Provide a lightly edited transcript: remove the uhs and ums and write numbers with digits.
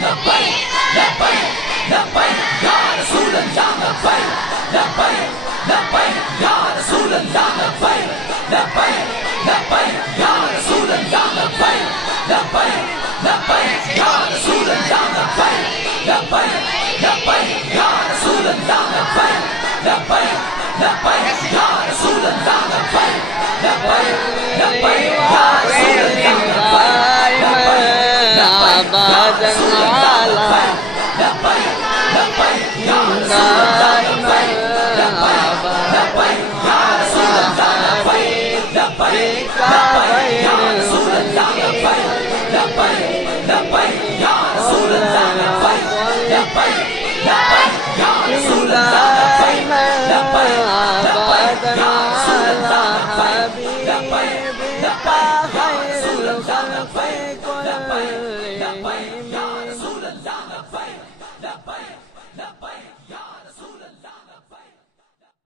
لبيك لبيك لبيك يا رسول الله لبيك لبيك لبيك يا رسول الله لبيك لبيك لبيك يا رسول الله لبيك لبيك لبيك يا رسول الله لبيك لبيك لبيك يا رسول الله لبيك لبيك لبيك يا رسول الله لبيك لبيك لبيك يا رسول الله لبيك